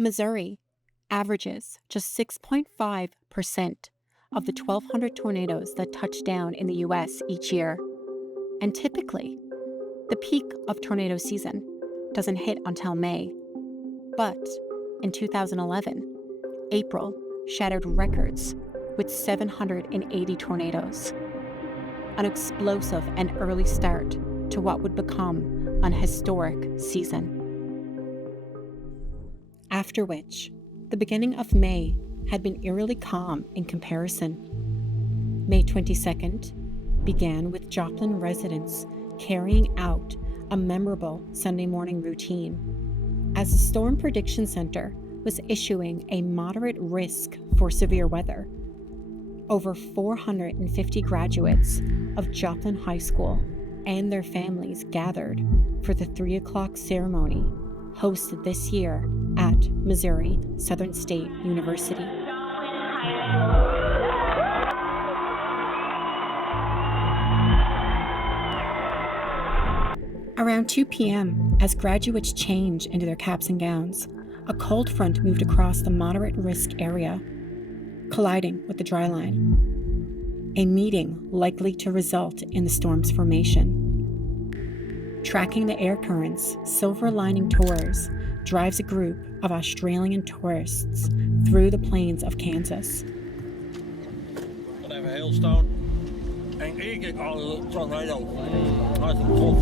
Missouri averages just 6.5% of the 1,200 tornadoes that touch down in the U.S. each year. And typically, the peak of tornado season doesn't hit until May. But in 2011, April shattered records with 780 tornadoes. An explosive and early start to what would become an historic season. After which, the beginning of May had been eerily calm in comparison. May 22nd began with Joplin residents carrying out a memorable Sunday morning routine, as the Storm Prediction Center was issuing a moderate risk for severe weather. Over 450 graduates of Joplin High School and their families gathered for the 3 o'clock ceremony hosted this year at Missouri Southern State University. Around 2 p.m., as graduates changed into their caps and gowns, a cold front moved across the moderate risk area, colliding with the dry line. A meeting likely to result in the storm's formation. Tracking the air currents, Silver Lining Tours drives a group of Australian tourists through the plains of Kansas. Gonna have a hailstone and you get all the tornado. Nice and tough.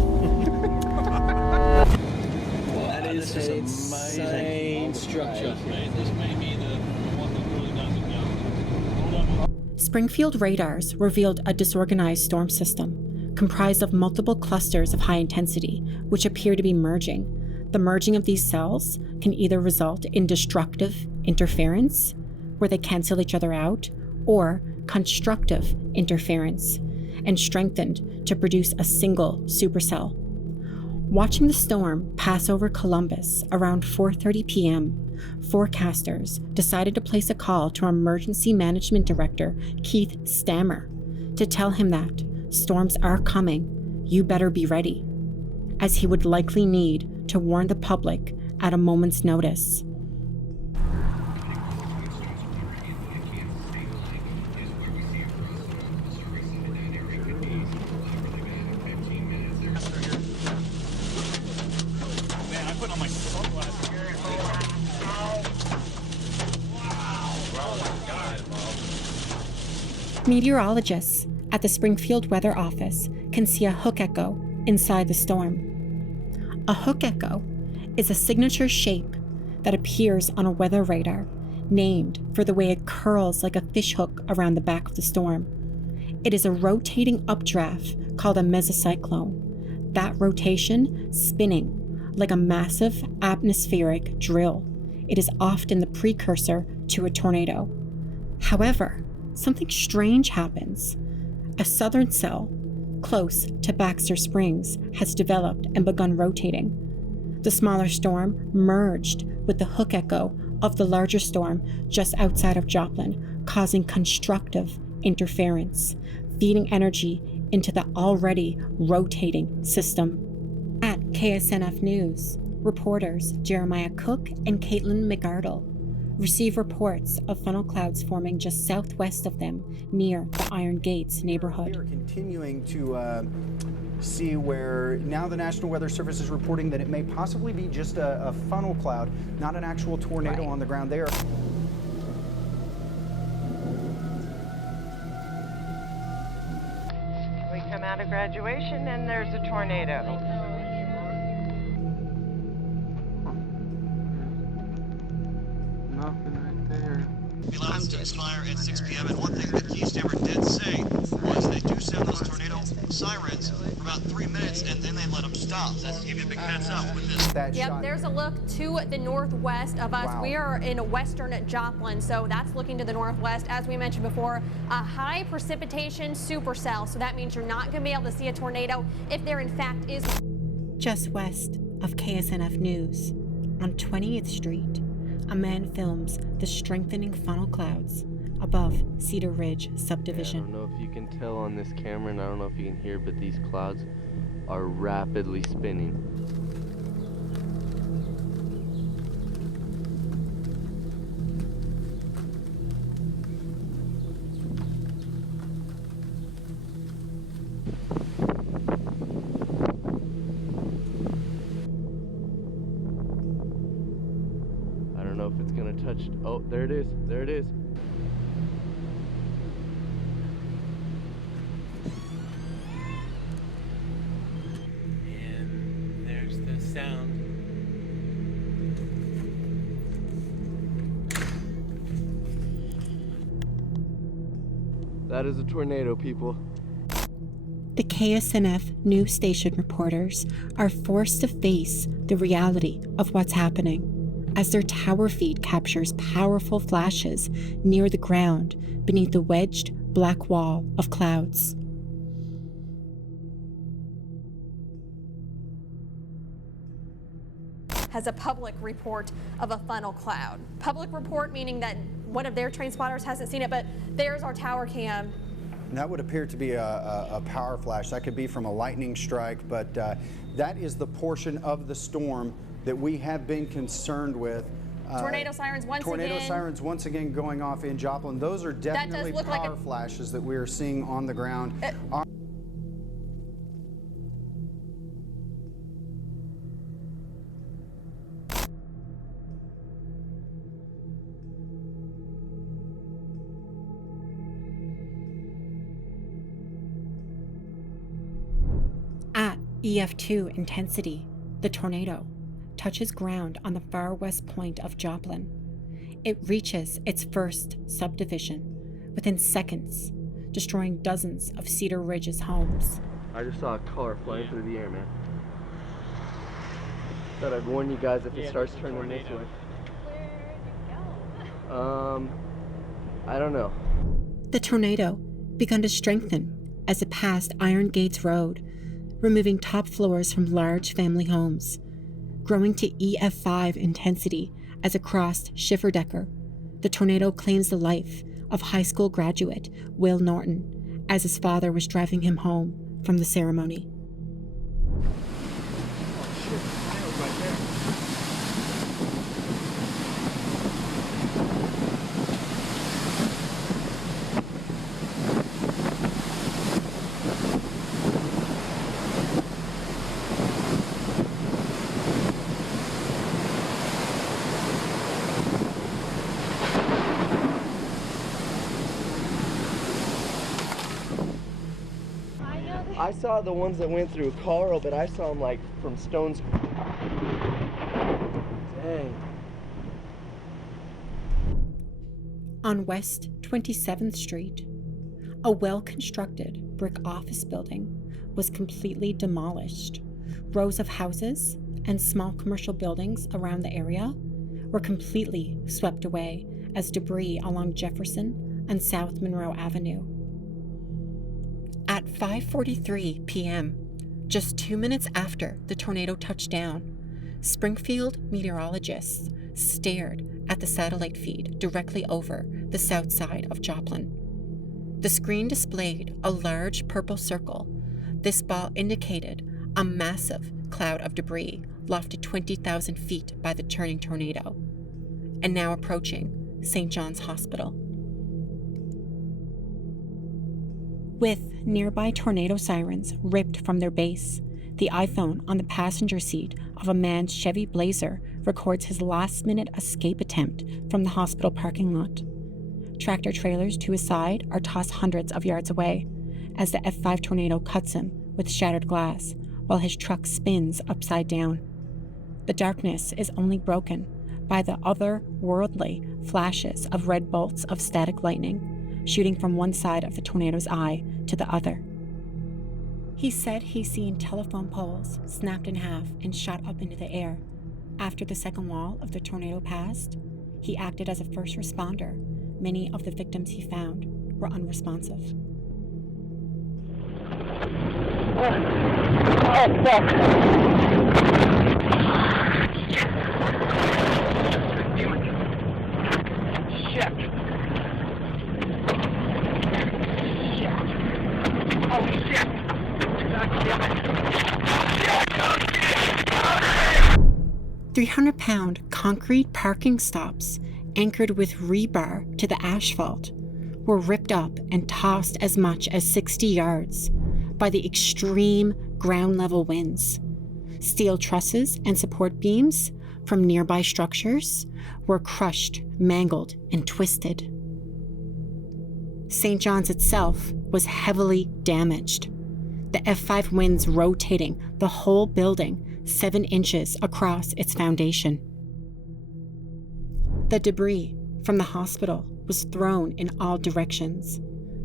That is an insane structure. This may be the one that really doesn't know. Springfield radars revealed a disorganized storm system comprised of multiple clusters of high intensity, which appear to be merging. The merging of these cells can either result in destructive interference, where they cancel each other out, or constructive interference, and strengthened to produce a single supercell. Watching the storm pass over Columbus around 4:30 p.m., forecasters decided to place a call to Emergency Management Director Keith Stammer to tell him that storms are coming, you better be ready, as he would likely need to warn the public at a moment's notice. Meteorologists at the Springfield Weather Office can see a hook echo inside the storm. A hook echo is a signature shape that appears on a weather radar, named for the way it curls like a fishhook around the back of the storm. It is a rotating updraft called a mesocyclone, that rotation spinning like a massive atmospheric drill. It is often the precursor to a tornado. However, something strange happens. A southern cell, close to Baxter Springs, has developed and begun rotating. The smaller storm merged with the hook echo of the larger storm just outside of Joplin, causing constructive interference, feeding energy into the already rotating system. At KSNF News, reporters Jeremiah Cook and Caitlin McArdle receive reports of funnel clouds forming just southwest of them near the Iron Gates neighborhood. We are continuing to see where now the National Weather Service is reporting that it may possibly be just a funnel cloud, not an actual tornado on the ground there. We come out of graduation and there's a tornado. Nothing right there. We allowed a ceasefire at 6 p.m. and one thing that Keith Stammer did say was they do sound those tornado sirens for about 3 minutes and then they let them stop. So that's to give you a big heads up with this. Yep, there's a look to the northwest of us. Wow. We are in western Joplin, so that's looking to the northwest. As we mentioned before, a high precipitation supercell, so that means you're not going to be able to see a tornado if there in fact is. Just west of KSNF News, on 20th Street, a man films the strengthening funnel clouds above Cedar Ridge subdivision. I don't know if you can tell on this camera, and I don't know if you can hear, but these clouds are rapidly spinning. touched. Oh, there it is. There it is. And there's the sound. That is a tornado, people. The KSNF news station reporters are forced to face the reality of what's happening as their tower feed captures powerful flashes near the ground beneath the wedged black wall of clouds. Has a public report of a funnel cloud. Public report meaning that one of their train spotters hasn't seen it, but there's our tower cam. And that would appear to be a power flash. That could be from a lightning strike, but that is the portion of the storm that we have been concerned with. Tornado sirens once again. Tornado sirens once again going off in Joplin. Those are definitely power flashes that we are seeing on the ground. At Ef5 intensity, the tornado touches ground on the far west point of Joplin. It reaches its first subdivision within seconds, destroying dozens of Cedar Ridge's homes. I just saw a car flying through the air, man. Thought I'd warn you guys if it starts turning this way. I don't know. The tornado began to strengthen as it passed Iron Gates Road, removing top floors from large family homes, growing to Ef5 intensity as it crossed Schifferdecker. The tornado claims the life of high school graduate Will Norton as his father was driving him home from the ceremony. I saw the ones that went through Carl, but I saw them like from Stones. Dang. On West 27th Street, a well-constructed brick office building was completely demolished. Rows of houses and small commercial buildings around the area were completely swept away as debris along Jefferson and South Monroe Avenue. At 5:43 p.m., just 2 minutes after the tornado touched down, Springfield meteorologists stared at the satellite feed directly over the south side of Joplin. The screen displayed a large purple circle. This ball indicated a massive cloud of debris lofted 20,000 feet by the turning tornado, and now approaching St. John's Hospital. With nearby tornado sirens ripped from their base, the iPhone on the passenger seat of a man's Chevy Blazer records his last-minute escape attempt from the hospital parking lot. Tractor trailers to his side are tossed hundreds of yards away as the Ef5 tornado cuts him with shattered glass while his truck spins upside down. The darkness is only broken by the otherworldly flashes of red bolts of static lightning shooting from one side of the tornado's eye to the other. He said he's seen telephone poles snapped in half and shot up into the air. After the second wall of the tornado passed, he acted as a first responder. Many of the victims he found were unresponsive. Oh, fuck. Oh, shit. 300-pound concrete parking stops anchored with rebar to the asphalt were ripped up and tossed as much as 60 yards by the extreme ground-level winds. Steel trusses and support beams from nearby structures were crushed, mangled, and twisted. St. John's itself was heavily damaged, the F5 winds rotating the whole building 7 inches across its foundation. The debris from the hospital was thrown in all directions.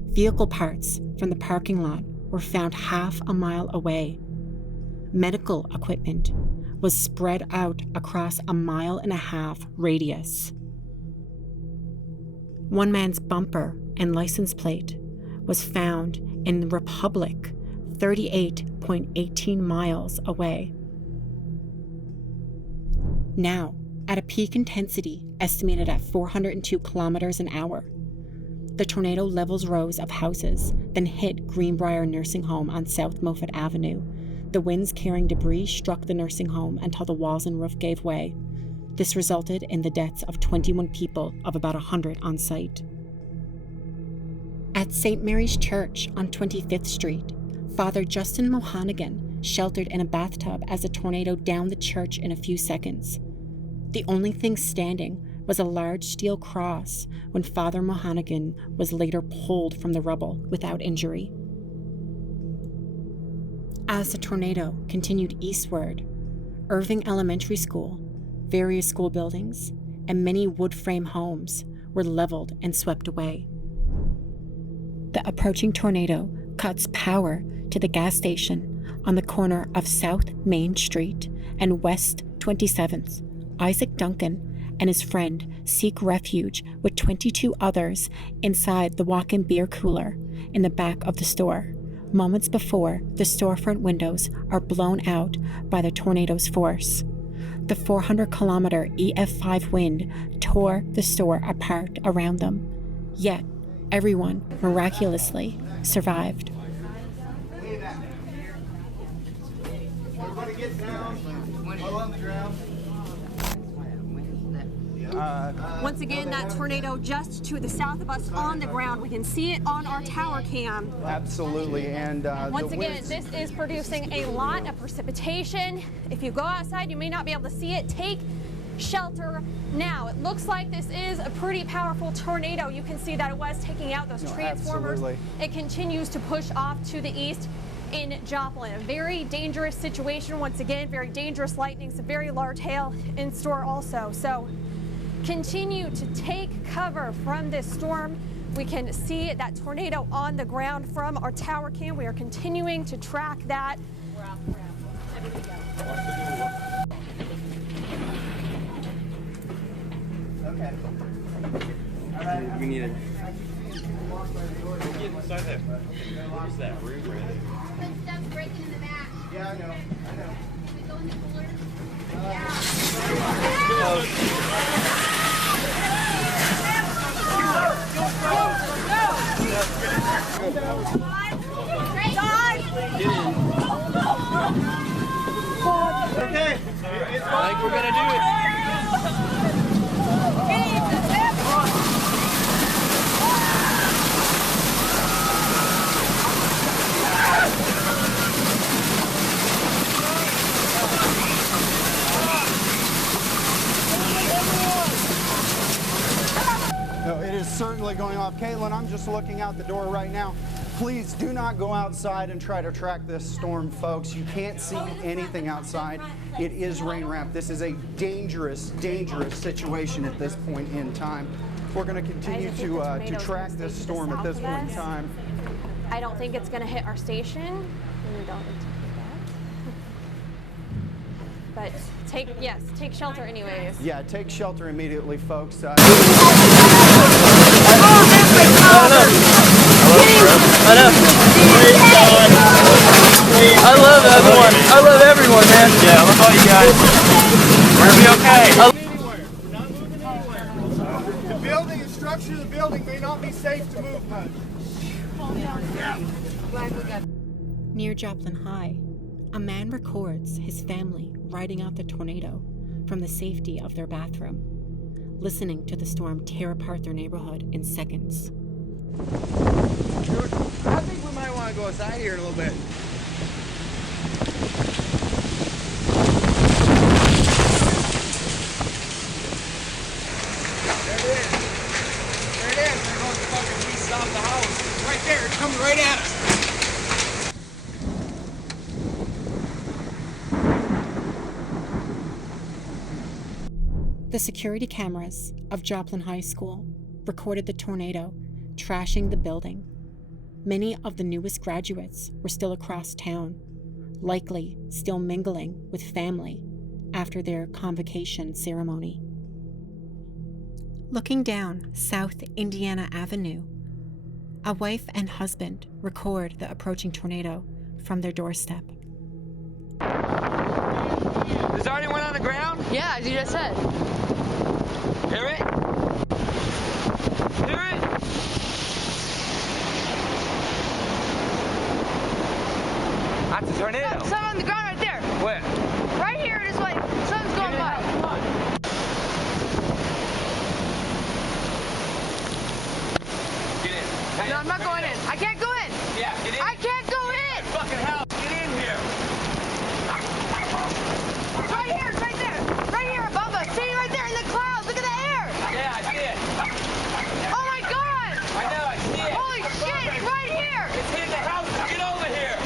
Vehicle parts from the parking lot were found half a mile away. Medical equipment was spread out across a 1.5-mile radius. One man's bumper and license plate was found in Republic, 38.18 miles away. Now, at a peak intensity estimated at 402 kilometers an hour, the tornado levels rows of houses, then hit Greenbrier Nursing Home on South Moffat Avenue. The winds carrying debris struck the nursing home until the walls and roof gave way. This resulted in the deaths of 21 people of about 100 on site. At St. Mary's Church on 25th Street, Father Justin Mohanigan sheltered in a bathtub as the tornado downed the church in a few seconds. The only thing standing was a large steel cross when Father Mohanigan was later pulled from the rubble without injury. As the tornado continued eastward, Irving Elementary School, various school buildings, and many wood frame homes were leveled and swept away. The approaching tornado cuts power to the gas station on the corner of South Main Street and West 27th. Isaac Duncan and his friend seek refuge with 22 others inside the walk-in beer cooler in the back of the store, moments before the storefront windows are blown out by the tornado's force. The 400-kilometer Ef5 wind tore the store apart around them, yet everyone miraculously survived. Everybody get down. All on the ground. Once again, that tornado just to the south of us on the ground. We can see it on our tower cam. Absolutely, and once again, this is producing a lot of precipitation. If you go outside, you may not be able to see it. Take shelter now. It looks like this is a pretty powerful tornado. You can see that it was taking out those transformers. Absolutely. It continues to push off to the east in Joplin. A very dangerous situation. Once again, very dangerous lightning, some very large hail in store also. So continue to take cover from this storm. We can see that tornado on the ground from our tower cam. We are continuing to track that. We're off the ground. okay. All right. We need it. Get inside that. What is that room right there? Stuff's breaking in the back. Yeah, I know. Can we go in the cooler? Okay. I think we're gonna do it. No, it is certainly going off. Caitlin, I'm just looking out the door right now. Please do not go outside and try to track this storm, folks. You can't see anything outside. It is rain wrapped. This is a dangerous, dangerous situation at this point in time. We're going to continue to track this storm at this point in time. I don't think it's going to hit our station. We don't anticipate that. But take shelter anyways. Yeah, take shelter immediately, folks. I love everyone. I love everyone, man. Yeah, I love all you guys. We're gonna be okay. We're not moving anywhere. The building and structure of the building may not be safe to move much. Near Joplin High, a man records his family riding out the tornado from the safety of their bathroom, listening to the storm tear apart their neighborhood in seconds. Dude, I think we might want to go outside here in a little bit. there. It's coming right at us. The security cameras of Joplin High School recorded the tornado trashing the building. Many of the newest graduates were still across town, likely still mingling with family after their convocation ceremony. Looking down South Indiana Avenue, a wife and husband record the approaching tornado from their doorstep. Is there anyone on the ground? Yeah, as you just said. Hear it? Hear it? That's a tornado. Someone on the ground right there. Where? Right here, this way. Something's going by. Come on. Get in. No, I'm not going in. I can't go in. Yeah, get in. I can't go in. Fucking hell. Get in here. It's right here. It's right there. Right here above us. See right there in the clouds. Look at the air. Yeah, I did. Oh my God. I know, I see it. Holy shit. It's right here. It's hitting the house. Get over here.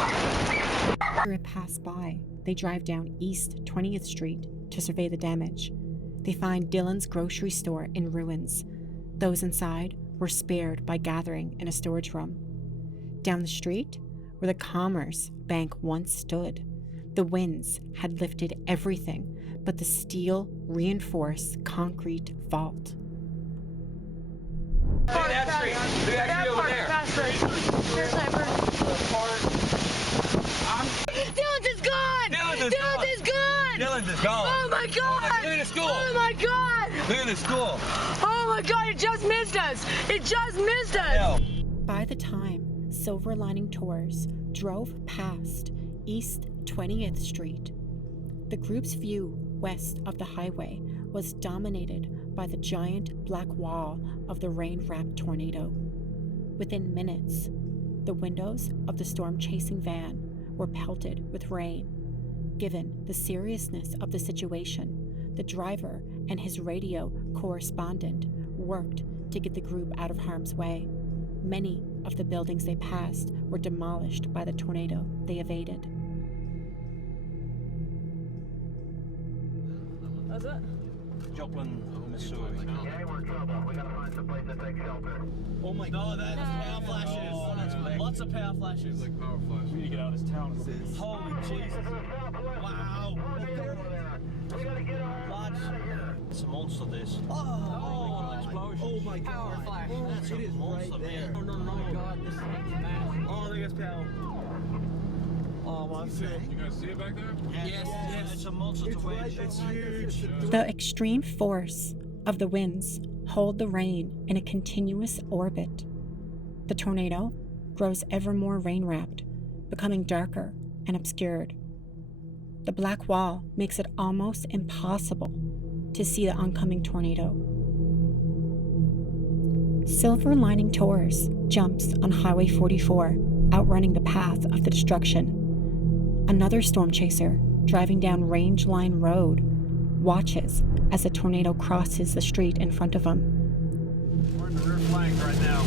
After it passed by, they drive down East 20th Street to survey the damage. They find Dylan's grocery store in ruins. Those inside were spared by gathering in a storage room. Down the street, where the Commerce Bank once stood, the winds had lifted everything but the steel reinforced concrete vault. Look at that street. Look at that street over there. Here's sniper. Dylan's is gone. Dylan's is gone. Dylan's is gone. Oh my God. Look at the school. Oh my God. Look at the school. Oh my God, it just missed us. It just missed us. Hell. By the time Silver Lining Tours drove past East 20th Street, the group's view west of the highway was dominated by the giant black wall of the rain-wrapped tornado. Within minutes, the windows of the storm-chasing van were pelted with rain. Given the seriousness of the situation, the driver and his radio correspondent worked to get the group out of harm's way. Many of the buildings they passed were demolished by the tornado they evaded. That's it? Joplin, Missouri. Yeah, we're in trouble. We gotta find some place to take shelter. Oh my God, that's power flashes. Oh, that's lots of power flashes. Like power flashes. We need to get out of this town. Holy Jesus. Wow. We gotta get our Large. It's a monster, this. Oh, Explosion. Oh my God. Power flash. That's a monster, man. Oh, no. Oh my God, this is massive. Oh, there goes power. Oh, my God. You guys see it back there? Yes, it's a monster to wage. It's huge. The extreme force of the winds hold the rain in a continuous orbit. The tornado grows ever more rain-wrapped, becoming darker and obscured. The black wall makes it almost impossible to see the oncoming tornado. Silver Lining Tours jumps on Highway 44, outrunning the path of the destruction. Another storm chaser, driving down Range Line Road, watches as the tornado crosses the street in front of him. We're in the rear flank right now.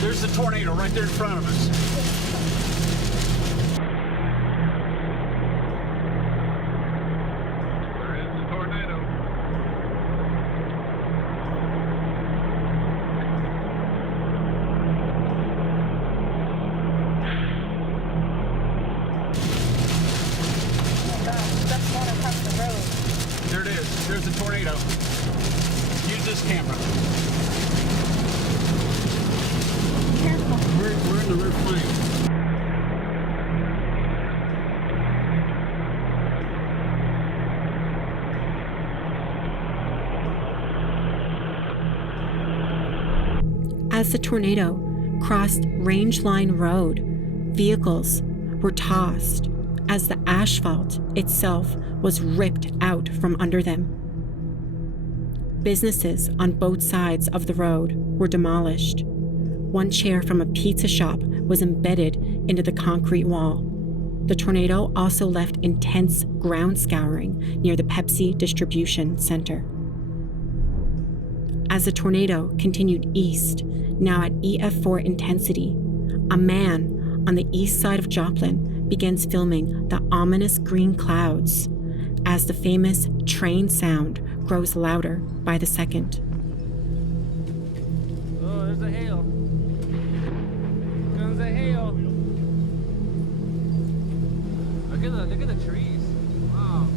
There's the tornado right there in front of us. There is the tornado. That's one across the road. There it is. There's the tornado. Use this camera. Careful. We're in the rear flank. As the tornado crossed Range Line Road, vehicles were tossed as the asphalt itself was ripped out from under them. Businesses on both sides of the road were demolished. One chair from a pizza shop was embedded into the concrete wall. The tornado also left intense ground scouring near the Pepsi distribution center. As the tornado continued east, now at EF4 intensity, a man on the east side of Joplin begins filming the ominous green clouds as the famous train sound grows louder by the second. Oh, there's a hail. Here comes a hail. Look at the trees. Wow.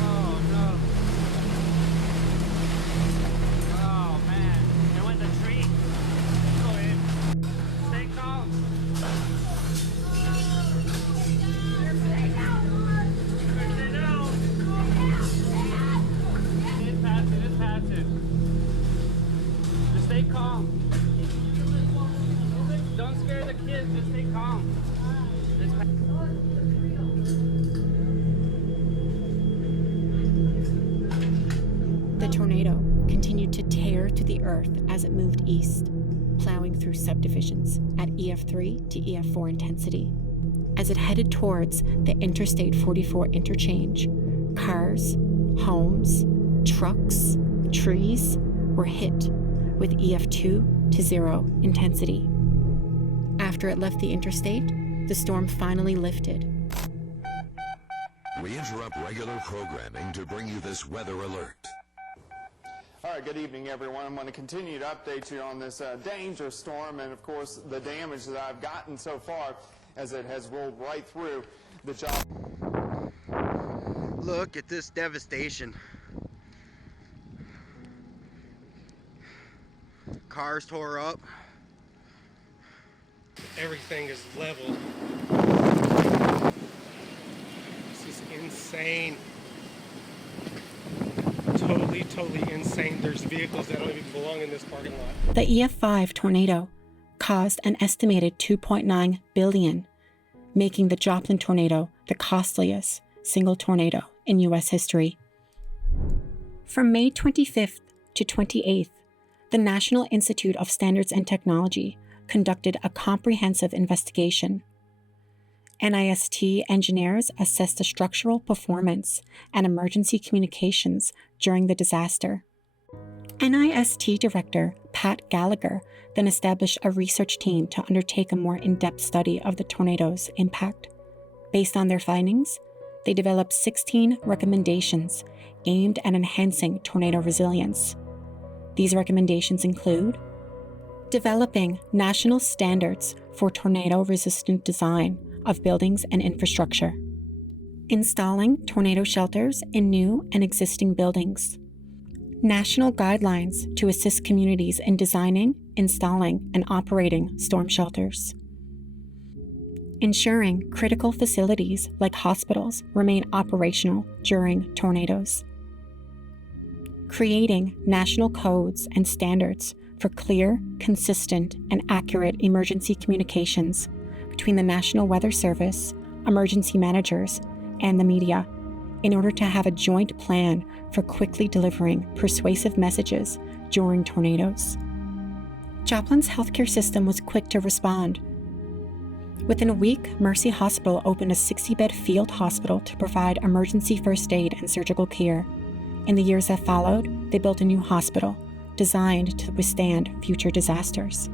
Oh no. Oh man. It went the tree. Go in. Stay calm. It's passing. Just stay calm. Don't scare the kids. Just stay calm. The tornado continued to tear through the earth as it moved east, plowing through subdivisions at EF3 to EF4 intensity. As it headed towards the Interstate 44 interchange, cars, homes, trucks, trees were hit with EF2 to 0 intensity. After it left the interstate, the storm finally lifted. We interrupt regular programming to bring you this weather alert. All right, good evening, everyone. I'm going to continue to update you on this dangerous storm and, of course, the damage that I've gotten so far as it has rolled right through the job. Look at this devastation. Cars tore up. Everything is leveled. This is insane. Totally insane. There's vehicles that don't even belong in this parking lot. The EF5 tornado caused an estimated $2.9 billion, making the Joplin tornado the costliest single tornado in U.S. history. From May 25th to 28th, the National Institute of Standards and Technology conducted a comprehensive investigation. NIST engineers assessed the structural performance and emergency communications during the disaster. NIST Director Pat Gallagher then established a research team to undertake a more in-depth study of the tornado's impact. Based on their findings, they developed 16 recommendations aimed at enhancing tornado resilience. These recommendations include developing national standards for tornado-resistant design of buildings and infrastructure, installing tornado shelters in new and existing buildings, national guidelines to assist communities in designing, installing, and operating storm shelters, ensuring critical facilities like hospitals remain operational during tornadoes, creating national codes and standards for clear, consistent, and accurate emergency communications between the National Weather Service, emergency managers, and the media in order to have a joint plan for quickly delivering persuasive messages during tornadoes. Joplin's healthcare system was quick to respond. Within a week, Mercy Hospital opened a 60-bed field hospital to provide emergency first aid and surgical care. In the years that followed, they built a new hospital designed to withstand future disasters.